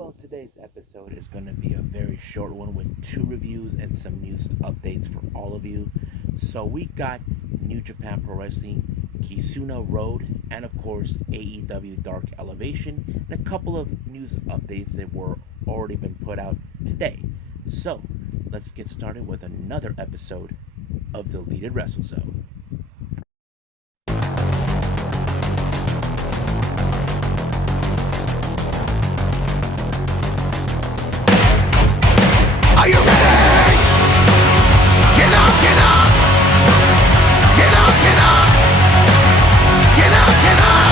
Well, today's episode is going to be a very short one with two reviews and some news updates for all of you. So we got New Japan Pro Wrestling, Kizuna Road, and of course AEW Dark Elevation, and a couple of news updates that were already been put out today. So let's get started with another episode of Deleted Wrestle Zone. Are you ready? Get up, get up. Get up, get up. Get up, get up.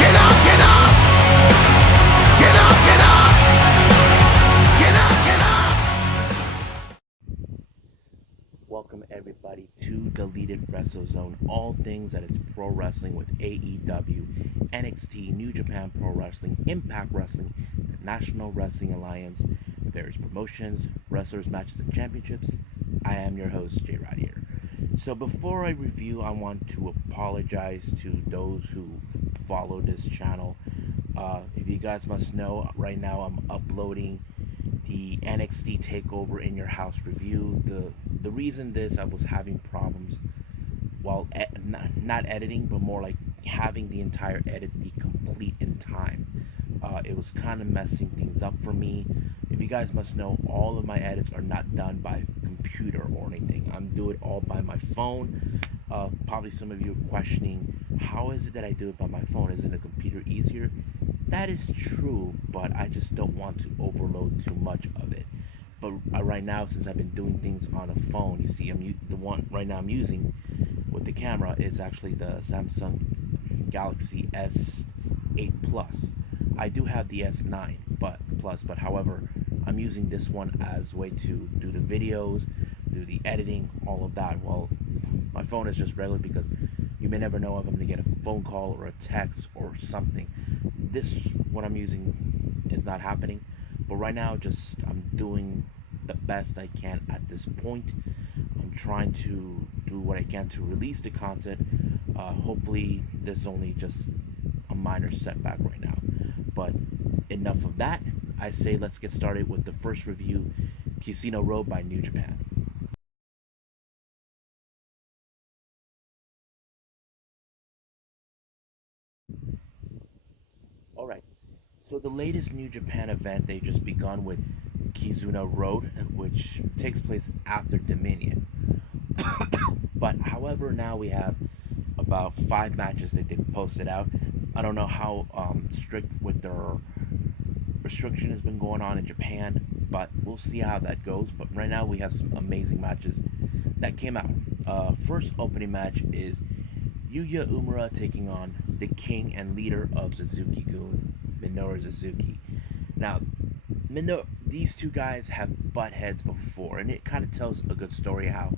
Get up, get up. Get up, get up. Get up, get up. Welcome everybody to Deleted Wrestle Zone, all things that it's pro wrestling with AEW, NXT, New Japan Pro Wrestling, Impact Wrestling, the National Wrestling Alliance, various promotions, wrestlers, matches, and championships. I am your host, J Rod here. So before I review, I want to apologize to those who follow this channel. If you guys must know, right now I'm uploading the NXT Takeover in Your House review. The reason I was having problems while not editing, but more like having the entire edit be complete in time. It was kind of messing things up for me. If you guys must know, all of my edits are not done by computer or anything. I'm doing it all by my phone. Probably some of you are questioning, how is it that I do it by my phone? Isn't a computer easier? That is true, but I just don't want to overload too much of it. But right now, since I've been doing things on a phone, you see, the one right now I'm using with the camera is actually the Samsung Galaxy S8 Plus. I do have the S9 but however, I'm using this one as a way to do the videos, do the editing, all of that. Well, my phone is just regular because you may never know if I'm going to get a phone call or a text or something. This, what I'm using, is not happening. But right now, I'm doing the best I can at this point. I'm trying to do what I can to release the content. Hopefully, this is only just a minor setback right now. But enough of that. I say let's get started with the first review, Kizuna Road by New Japan. Alright, so the latest New Japan event, they just begun with Kizuna Road, which takes place after Dominion. But however, now we have about 5 matches that they posted out. I don't know how strict with their restriction has been going on in Japan, but we'll see how that goes. But right now we have some amazing matches that came out. First opening match is Yuya Uemura taking on the king and leader of Suzuki-gun, Minoru Suzuki. Now, these two guys have butt heads before, and it kind of tells a good story how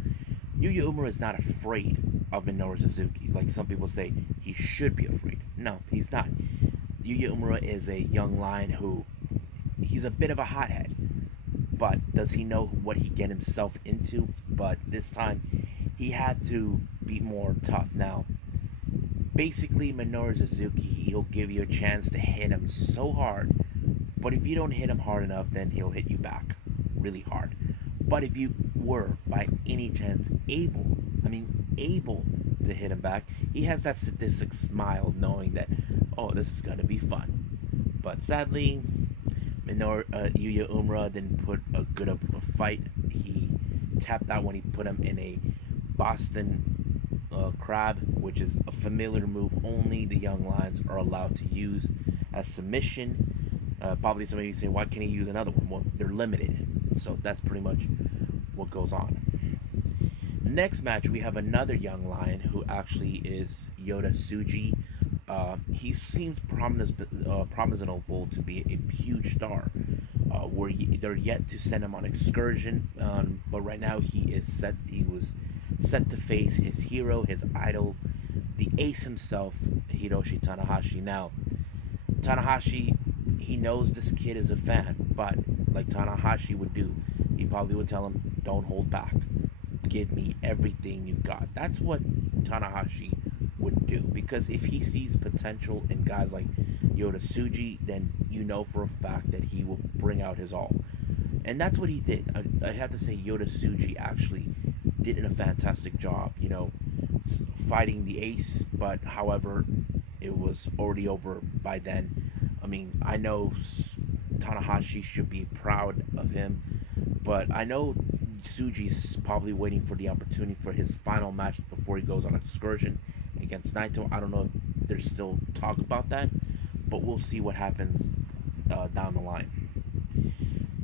Yuya Uemura is not afraid of Minoru Suzuki. Like some people say, he should be afraid. No, he's not. Yuya Uemura is a young lion who, he's a bit of a hothead, but does he know what he get himself into? But this time, he had to be more tough. Now, basically, Minoru Suzuki, he'll give you a chance to hit him so hard, but if you don't hit him hard enough, then he'll hit you back really hard. But if you were, by any chance, able to hit him back, he has that sadistic smile knowing that, oh, this is going to be fun. But sadly, Yuya Uemura didn't put a good up a fight. He tapped out when he put him in a Boston Crab, which is a familiar move only the Young Lions are allowed to use as submission. Probably some of you say, why can't he use another one? Well, they're limited. So that's pretty much what goes on. Next match, we have another young lion who actually is Yota Tsuji. He seems promisable to be a huge star. They're yet to send him on excursion, but right now he was set to face his hero, his idol, the ace himself, Hiroshi Tanahashi. Now, Tanahashi, he knows this kid is a fan, but like Tanahashi would do, he probably would tell him, don't hold back. Give me everything you got. That's what Tanahashi would do, because if he sees potential in guys like Yota Tsuji, then you know for a fact that he will bring out his all. And that's what he did. I have to say, Yota Tsuji actually did a fantastic job, fighting the ace, but however, it was already over by then. I mean, I know Tanahashi should be proud of him, but I know Tsuji's probably waiting for the opportunity for his final match before he goes on excursion against Naito. I don't know if there's still talk about that, but we'll see what happens down the line.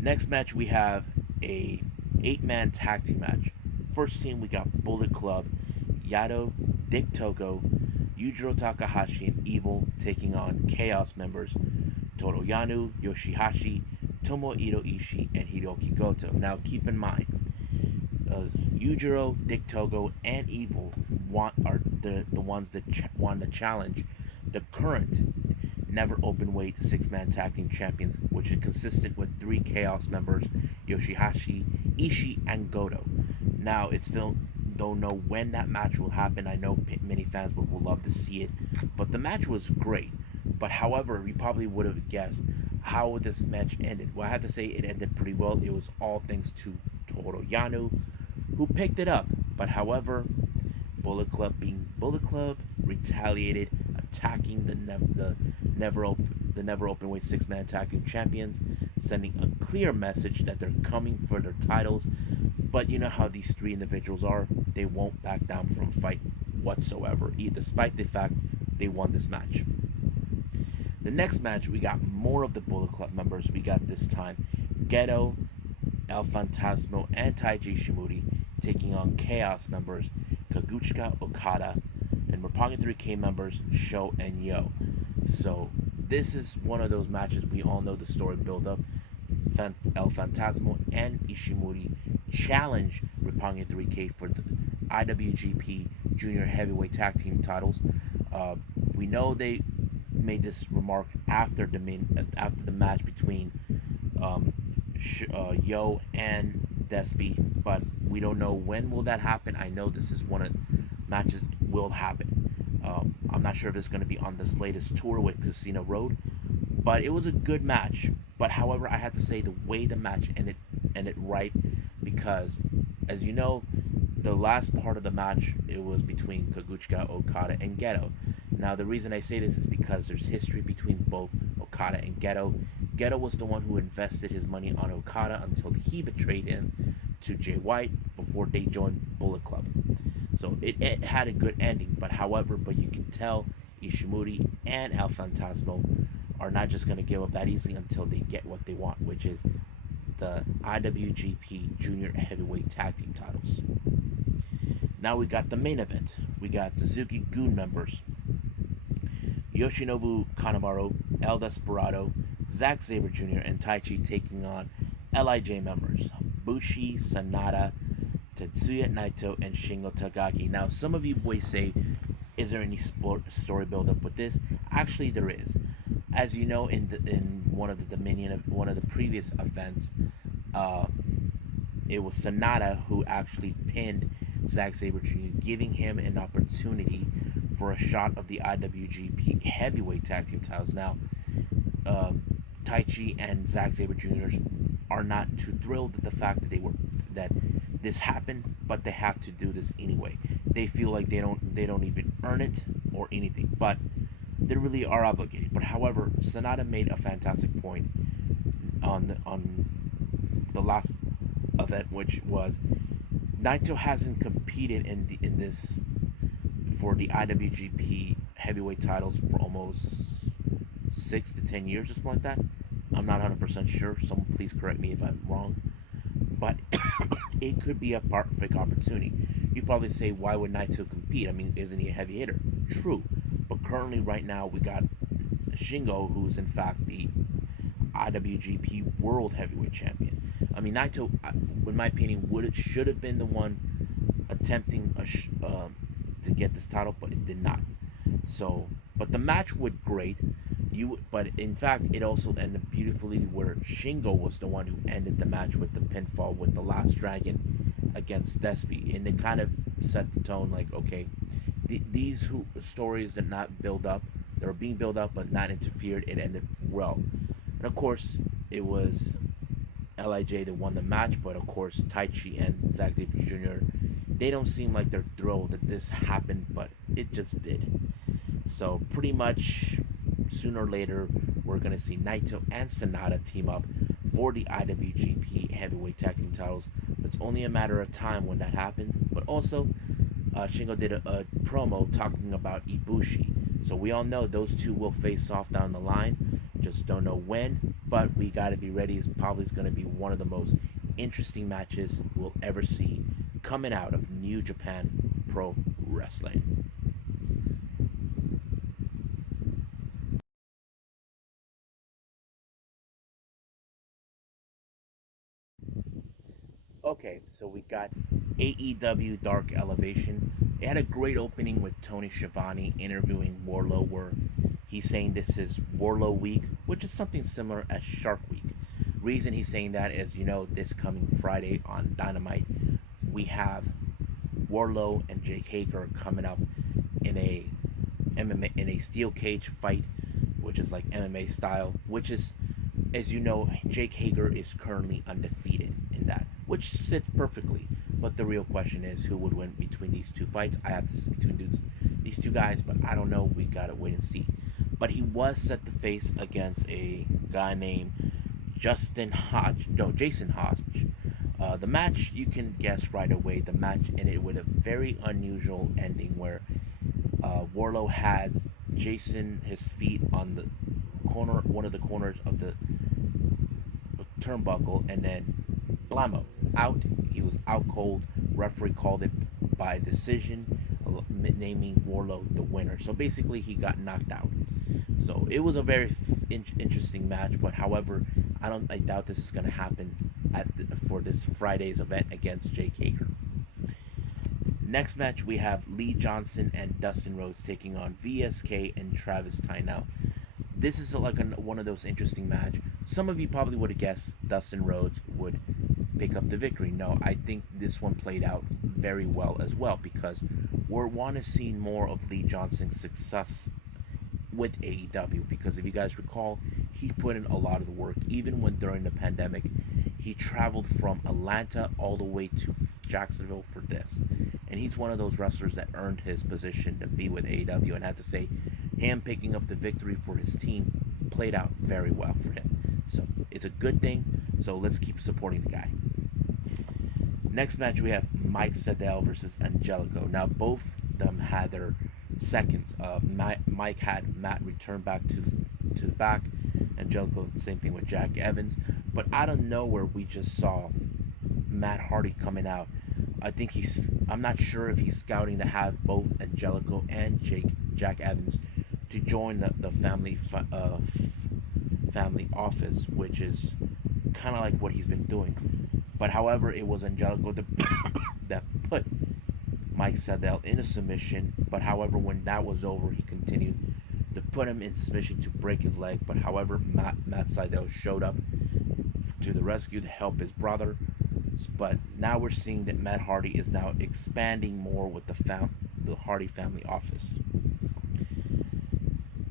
Next match, we have a 8-man tag team match. First team, we got Bullet Club, Yado, Dick Togo, Yujiro Takahashi, and Evil taking on Chaos members Toru Yano, Yoshihashi, Tomohiro Ishii, and Hiroki Goto. Now, keep in mind, Yujiro, Dick Togo, and Evil are the ones that won the challenge, the current never open weight 6-man tag team champions, which is consistent with 3 Chaos members, Yoshihashi, Ishii, and Goto. Now, it's still don't know when that match will happen. I know many fans will love to see it, but the match was great. But however, you probably would have guessed how this match ended. Well, I have to say it ended pretty well. It was all thanks to Toru Yano, who picked it up. But however, Bullet Club, being Bullet Club, retaliated, attacking the never open weight 6-man tag team champions, sending a clear message that they're coming for their titles. But you know how these 3 individuals are; they won't back down from a fight whatsoever, despite the fact they won this match. The next match, we got more of the Bullet Club members. We got this time Geto, El Fantasmo, and Taiji Shimori taking on Chaos members Kaguchika Okada and Roppongi 3K members Sho and Yo. So this is one of those matches we all know the story build up. El Fantasmo and Ishimori challenge Roppongi 3K for the IWGP Junior Heavyweight Tag Team titles. We know they made this remark after the match between Yo and Despy, but we don't know when will that happen. I know this is one of matches will happen. I'm not sure if it's going to be on this latest tour with Kizuna Road, but it was a good match. But however, I have to say the way the match ended right, because as you know, the last part of the match, it was between Kaguchika Okada and Geto. Now the reason I say this is because there's history between both Okada and Geto. Geto was the one who invested his money on Okada until he betrayed him to Jay White before they joined Bullet Club. So it had a good ending, but you can tell Ishimori and El Fantasmo are not just going to give up that easily until they get what they want, which is the IWGP Junior Heavyweight Tag Team titles. Now we got the main event. We got Suzuki Gun members Yoshinobu Kanemaru, El Desperado, Zack Sabre Jr., and Taichi taking on LIJ members Bushi, Sanada, Tetsuya Naito, and Shingo Takagi. Now, some of you boys say, is there any story build up with this? Actually, there is. As you know, in one of the previous events, it was Sanada who actually pinned Zack Sabre Jr., giving him an opportunity for a shot of the IWGP Heavyweight Tag Team titles. Now, Taichi and Zack Sabre Jr. are not too thrilled at the fact that this happened, but they have to do this anyway. They feel like they don't even earn it or anything, but they really are obligated. But however, Sanada made a fantastic point on the last event, which was Naito hasn't competed in this for the IWGP heavyweight titles for almost 6 to 10 years or something like that. I'm not 100% sure. Someone please correct me if I'm wrong. But it could be a perfect opportunity. You probably say, why would Naito compete? I mean, isn't he a heavy hitter? True. But currently, right now, we got Shingo, who's in fact the IWGP World Heavyweight Champion. I mean, Naito, in my opinion, should have been the one attempting to get this title, but it did not. So, but the match went great. But in fact, it also ended beautifully, where Shingo was the one who ended the match with the pinfall with the Last Dragon against Despy, and it kind of set the tone, like, okay, these stories did not build up. They were being built up, but not interfered. It ended well, and of course, it was Lij that won the match. But of course, Taichi and Zack Davis Jr. They don't seem like they're thrilled that this happened, but it just did. So pretty much, sooner or later, we're gonna see Naito and Sonata team up for the IWGP Heavyweight Tag Team titles. It's only a matter of time when that happens. But also, Shingo did a promo talking about Ibushi. So we all know those two will face off down the line. Just don't know when, but we got to be ready. It's probably going to be one of the most interesting matches we'll ever see coming out of New Japan Pro Wrestling. Okay, so we got AEW Dark Elevation. It had a great opening with Tony Schiavone interviewing Warlow, where he's saying this is Warlow Week, which is something similar as Shark Week. Reason he's saying that is, this coming Friday on Dynamite, we have Warlow and Jake Hager coming up in a in a steel cage fight, which is like MMA style, which is, as you know, Jake Hager is currently undefeated in that, which sits perfectly. But the real question is who would win between these two fights. I have to see between these two guys, but I don't know. We gotta wait and see. But he was set to face against a guy named Jason Hodge. The match, you can guess right away. The match ended with a very unusual ending where Warlow has Jason his feet on the one of the corners of the turnbuckle, and then blammo, out. He was out cold. Referee called it by decision, naming Warlow the winner. So basically, he got knocked out. So it was a very interesting match. But however, I doubt this is going to happen for this Friday's event against Jake Hager. Next match, we have Lee Johnson and Dustin Rhodes taking on VSK and Travis Tynell. This is like one of those interesting match. Some of you probably would have guessed Dustin Rhodes would pick up the victory. No, I think this one played out very well as well, because we want to see more of Lee Johnson's success with AEW, because if you guys recall, he put in a lot of the work. Even when during the pandemic, he traveled from Atlanta all the way to Jacksonville for this. And he's one of those wrestlers that earned his position to be with AEW, and I have to say, him picking up the victory for his team played out very well for him. So it's a good thing. So let's keep supporting the guy. Next match, we have Mike Sydal versus Angelico. Now both of them had their seconds. Mike had Matt return back to the back. Angelico, same thing with Jack Evans. But out of nowhere, we just saw Matt Hardy coming out. I'm not sure if he's scouting to have both Angelico and Jack Evans to join the family office, which is kind of like what he's been doing. But however, it was Angelico that put Mike Sydal in a submission. But however, when that was over, he continued to put him in submission to break his leg. But however, Matt Sydal showed up to the rescue to help his brother. But now we're seeing that Matt Hardy is now expanding more with the Hardy family office.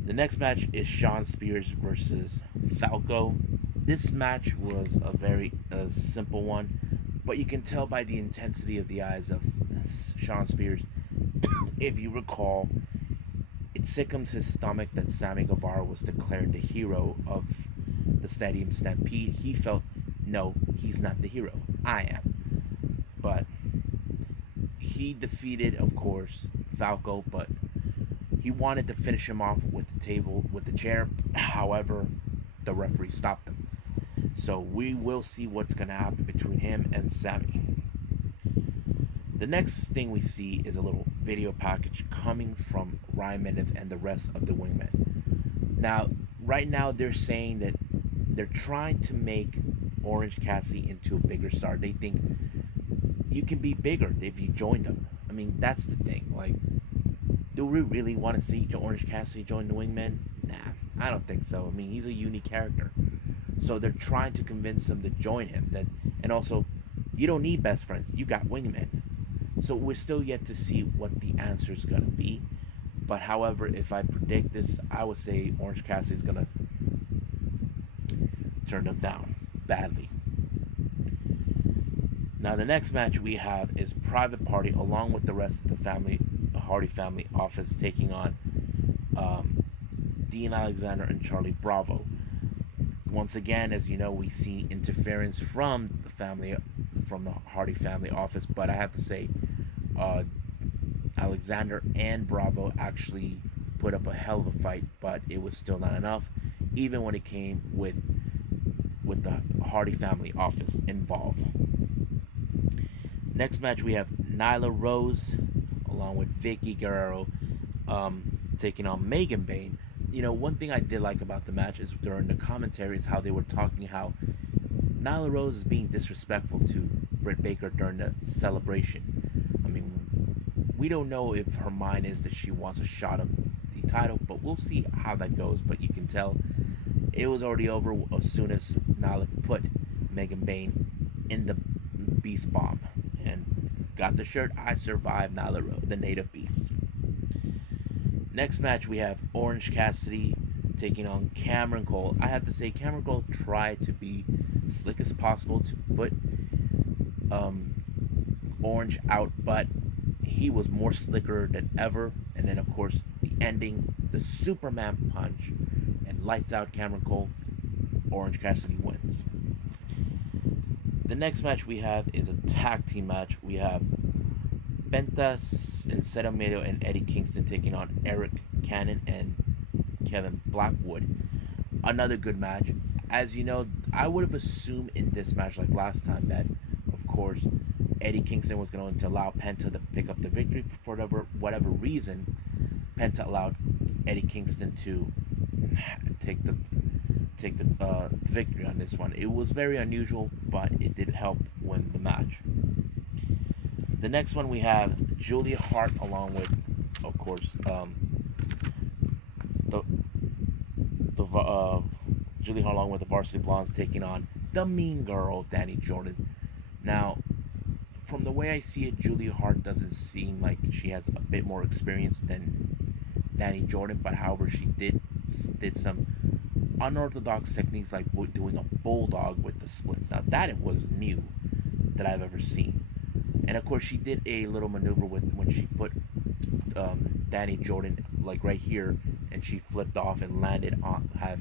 The next match is Shawn Spears versus Falco. This match was a very simple one, but you can tell by the intensity of the eyes of Shawn Spears. If you recall, it sickens his stomach that Sammy Guevara was declared the hero of the Stadium Stampede. He felt, no, he's not the hero. I am. But he defeated, of course, Falco, but he wanted to finish him off with the chair. However, the referee stopped him. So we will see what's going to happen between him and Sammy. The next thing we see is a little video package coming from Ryan Mendez and the rest of the Wingmen. Now, right now they're saying that they're trying to make Orange Cassidy into a bigger star. They think you can be bigger if you join them. I mean, that's the thing. Like, do we really want to see Orange Cassidy join the Wingmen? Nah, I don't think so. I mean, he's a unique character. So they're trying to convince him to join him. And also, you don't need best friends. You got Wingmen. So we're still yet to see what the answer is going to be. But however, if I predict this, I would say Orange Cassidy is going to turn them down badly. Now the next match we have is Private Party along with the rest of the family, Hardy family office, taking on Dean Alexander and Charlie Bravo. Once again, as you know, we see interference from the Hardy family office, but I have to say, Alexander and Bravo actually put up a hell of a fight, but it was still not enough, even when it came with the Hardy family office involved. Next match we have Nyla Rose along with Vicky Guerrero taking on Megan Bayne. You know, one thing I did like about the match is during the commentary is how they were talking how Nyla Rose is being disrespectful to Britt Baker during the celebration. I mean, we don't know if her mind is that she wants a shot of the title, but we'll see how that goes. But you can tell it was already over as soon as Nyla put Megan Bayne in the Beast Bomb and got the shirt "I Survived Nyla Rose, the Native Beast." Next match we have Orange Cassidy taking on Cameron Cole. I have to say Cameron Cole tried to be slick as possible to put Orange out, but he was more slicker than ever. And then of course the ending, the Superman punch, and lights out Cameron Cole. Orange Cassidy wins. The next match we have is a tag team match. We have Penta and Cero Miedo and Eddie Kingston taking on Eric Cannon and Kevin Blackwood. Another good match. As you know, I would have assumed in this match, like last time, that of course Eddie Kingston was going to allow Penta to pick up the victory. For whatever reason, Penta allowed Eddie Kingston to take the victory on this one. It was very unusual, but it did help win the match. The next one we have Julia Hart along with, of course, Julia Hart along with the Varsity Blondes taking on the Mean Girl, Danny Jordan. Now, from the way I see it, Julia Hart doesn't seem like she has a bit more experience than Danny Jordan, but however, she did some unorthodox techniques like doing a bulldog with the splits. Now that it was new that I've ever seen. And of course, she did a little maneuver when she put Danny Jordan like right here, and she flipped off and landed on, have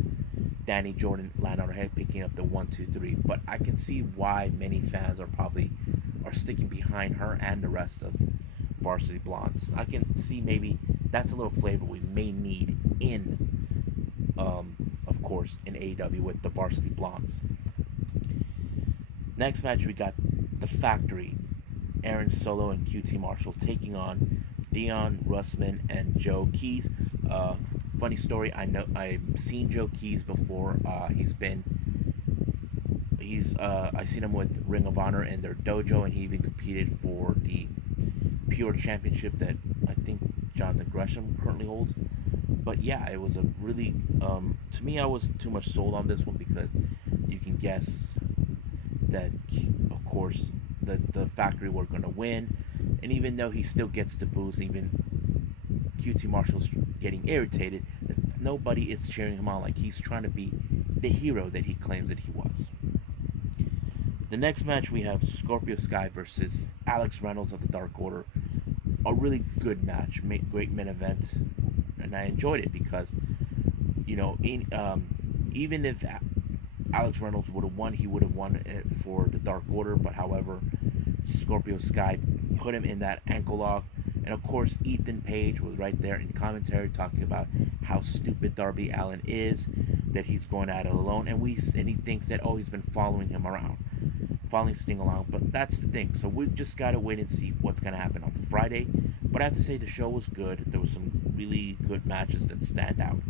Danny Jordan land on her head, picking up the 1-2-3. But I can see why many fans are sticking behind her and the rest of Varsity Blondes. I can see maybe that's a little flavor we may need in, of course, in AEW with the Varsity Blondes. Next match we got the Factory, Aaron Solo and QT Marshall taking on Dion Russman and Joe Keys. Funny story, I've seen Joe Keys before. I seen him with Ring of Honor in their dojo, and he even competed for the Pure Championship that I think Jonathan Gresham currently holds. But yeah, it was a really, to me, I was too much sold on this one because you can guess that, of course, the Factory were going to win. And even though he still gets the boost, even QT Marshall's getting irritated that nobody is cheering him on like he's trying to be the hero that he claims that he was. The next match we have Scorpio Sky versus Alex Reynolds of the Dark Order. A really good match, great main event, and I enjoyed it because, you know, even if Alex Reynolds would have won, he would have won it for the Dark Order. But however, Scorpio Sky put him in that ankle lock, and of course Ethan Page was right there in commentary talking about how stupid Darby Allin is, that he's going at it alone, and he thinks that he's been following him around, following Sting along. But that's the thing. So we just gotta wait and see what's gonna happen on Friday. But I have to say the show was good. There was some really good matches that stand out.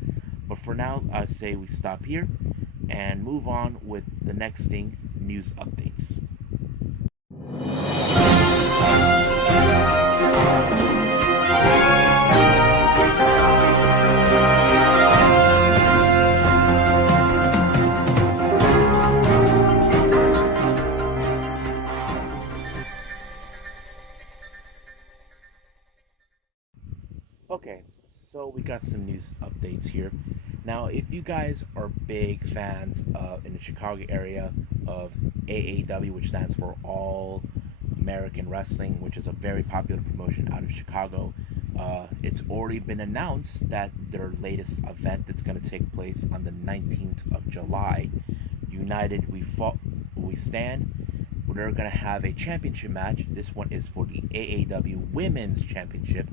But for now, I say we stop here and move on with the next Sting news updates. news updates here. Now, if you guys are big fans in the Chicago area of AAW, which stands for All American Wrestling, which is a very popular promotion out of Chicago, it's already been announced that their latest event that's going to take place on the 19th of July, United We Stand. They're going to have a championship match. This one is for the AAW Women's Championship.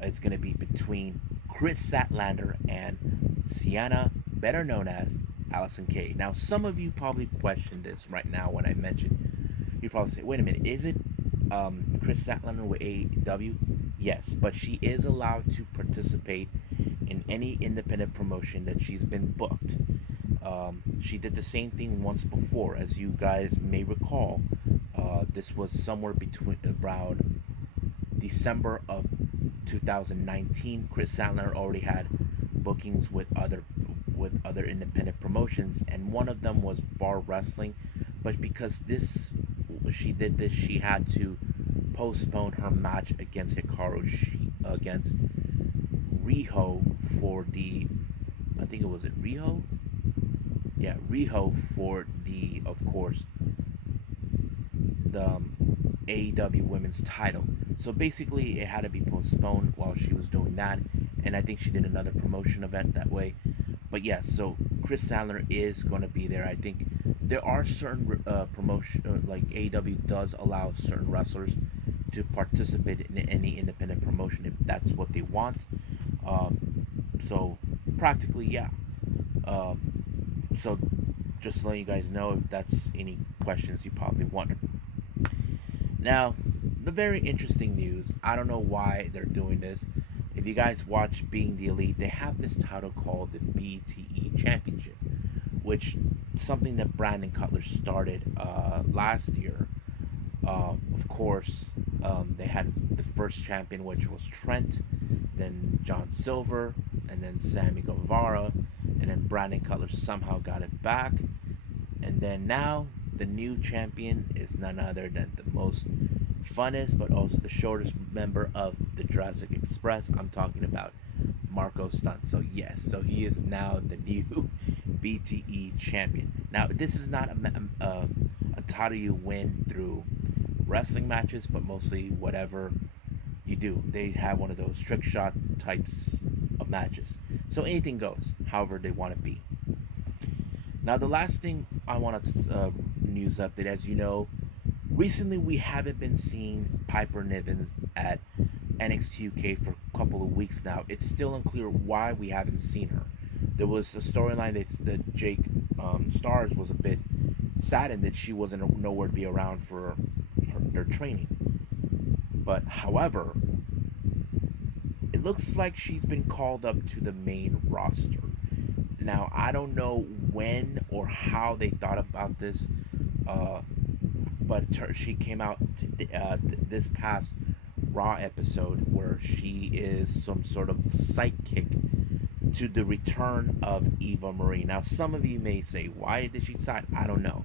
It's going to be between Chris Statlander and Sienna, better known as Allison Kay. Now, some of you probably question this right now when I mention. You probably say, "Wait a minute, is it Chris Statlander with AEW?" Yes, but she is allowed to participate in any independent promotion that she's been booked. She did the same thing once before, as you guys may recall. This was somewhere between around December of 2019. Chris Sandler already had bookings with other independent promotions, and one of them was Bar Wrestling. But because she did this, she had to postpone her match against against Riho for the, I think it was it Riho, yeah, Riho for the, of course, the AEW Women's Title. So basically, it had to be postponed while she was doing that, and I think she did another promotion event that way. But yes, yeah, so Chris Sandler is going to be there. I think there are certain promotion, like AEW does allow certain wrestlers to participate in any independent promotion if that's what they want. So practically, yeah. Um, so just to let you guys know if that's any questions you probably wonder. Now, the very interesting news, I don't know why they're doing this. If you guys watch Being the Elite, they have this title called the BTE Championship, which something that Brandon Cutler started last year. Of course, they had the first champion, which was Trent, then John Silver, and then Sammy Guevara, and then Brandon Cutler somehow got it back. And then now the new champion is none other than the most funnest but also the shortest member of the Jurassic Express. I'm talking about Marco Stunt. So yes, so he is now the new BTE champion. Now this is not a title you win through wrestling matches, but mostly whatever you do. They have one of those trick shot types of matches. So anything goes, however they want to be. Now, the last thing I want to news update, as you know, recently we haven't been seeing Piper Niven at NXT UK for a couple of weeks now. It's still unclear why we haven't seen her. There was a storyline that Jake Stars was a bit saddened that she wasn't nowhere to be around for their training. But however, it looks like she's been called up to the main roster. Now, I don't know when or how they thought about this, but she came out this past Raw episode where she is some sort of sidekick to the return of Eva Marie. Now, some of you may say, why did she sign? I don't know.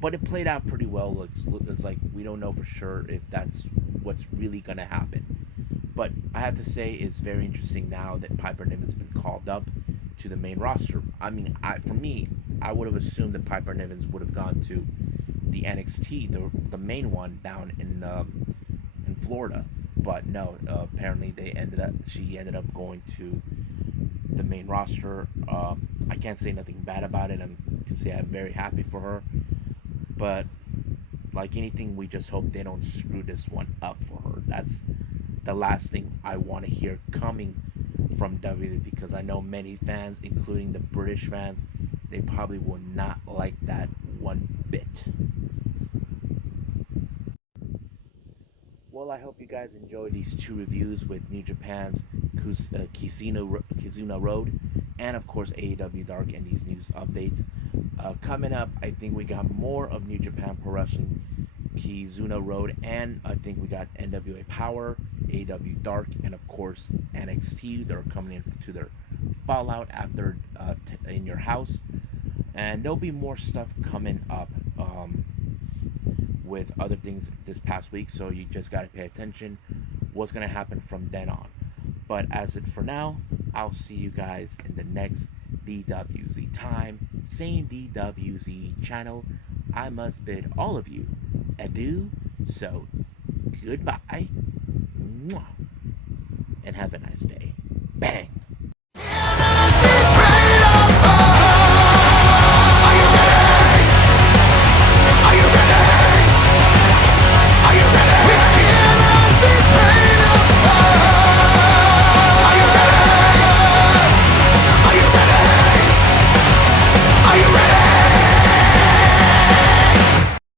But it played out pretty well. It's like we don't know for sure if that's what's really going to happen. But I have to say, it's very interesting now that Piper Niven's been called up to the main roster. I mean, for me, I would have assumed that Piper Niven would have gone to the NXT, the main one down in Florida. But no, apparently she ended up going to the main roster. I can't say nothing bad about it. I can say I'm very happy for her. But like anything, we just hope they don't screw this one up for her. That's the last thing I want to hear coming from WWE, because I know many fans, including the British fans, they probably will not like that one bit. Well, I hope you guys enjoyed these two reviews with New Japan's Kizuna Road and, of course, AEW Dark and these news updates. Coming up, I think we got more of New Japan Pro Wrestling, Kizuna Road, and I think we got NWA Power, AEW Dark, and of course NXT. They're coming in to their Fallout after In Your House, and there'll be more stuff coming up with other things this past week. So you just gotta pay attention what's gonna happen from then on. But as it for now, I'll see you guys in the next DWZ time, same DWZ channel. I must bid all of you adieu, so goodbye, mwah, and have a nice day. Bang!